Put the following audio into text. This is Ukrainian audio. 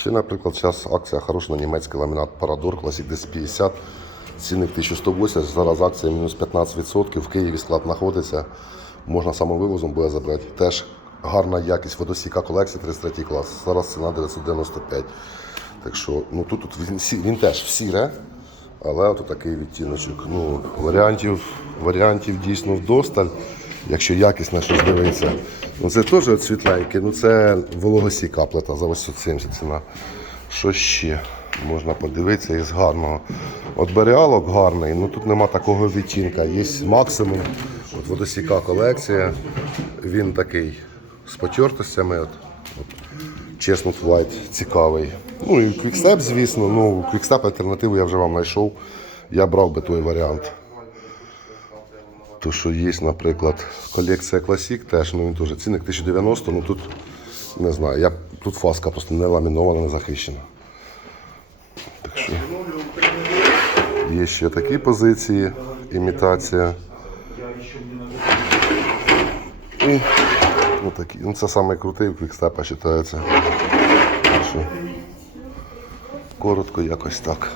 Ще, наприклад, зараз акція хороша на німецький ламінат Parador Classic 1050. Цінник 1180, зараз акція мінус 15%. В Києві склад знаходиться. Можна самовивозом буде забрати. Теж гарна якість водосіка колекція 33 клас. Зараз ціна 995. Так що, ну тут, тут він, він теж в сіре, але от такий відтіночок. Ну, варіантів, варіантів дійсно вдосталь. Якщо якісне щось дивиться. Ну це теж от світленьке, ну це вологосіка плита за 870 ціна. Що ще? Можна подивитися із гарного. От береалок гарний, ну тут нема такого відтінка. Є максимум. От водосіка колекція. Він такий з потертостями. От, от. Chestnut White цікавий. Ну і Quickstep, звісно. Ну, Quickstep альтернативу я вже вам знайшов. Я брав би той варіант. То, що є, наприклад, колекція Classic теж, ну він теж цінник 1090, ну тут не знаю, я, тут фаска просто не ламінована, не захищена. Так що є ще такі позиції, імітація. І ну, такі, ну, це саме крутий у Quickstep вважається. Коротко якось так.